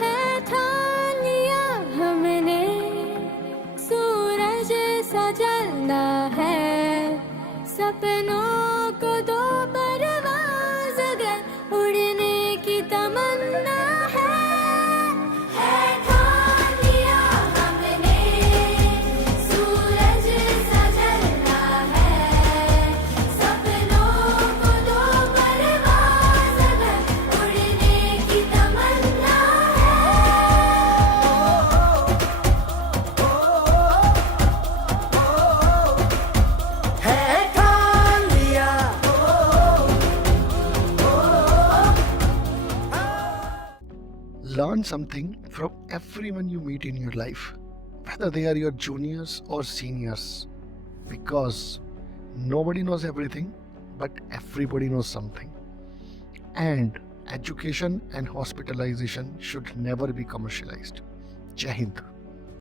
है ठान लिया हमने सूरज सा जलना है, सपनों को दो परवाज़ अगर उड़ने की तमन्ना है ठान लिया हमने सूरज सा जलना है, सपनों को दो परवाज़ अगर उड़ने की तमन्ना है ठान लिया। Learn something from everyone you meet in your life, whether they are your juniors or seniors, because nobody knows everything, but everybody knows something. And education and hospitalization should never be commercialized. Jai Hind.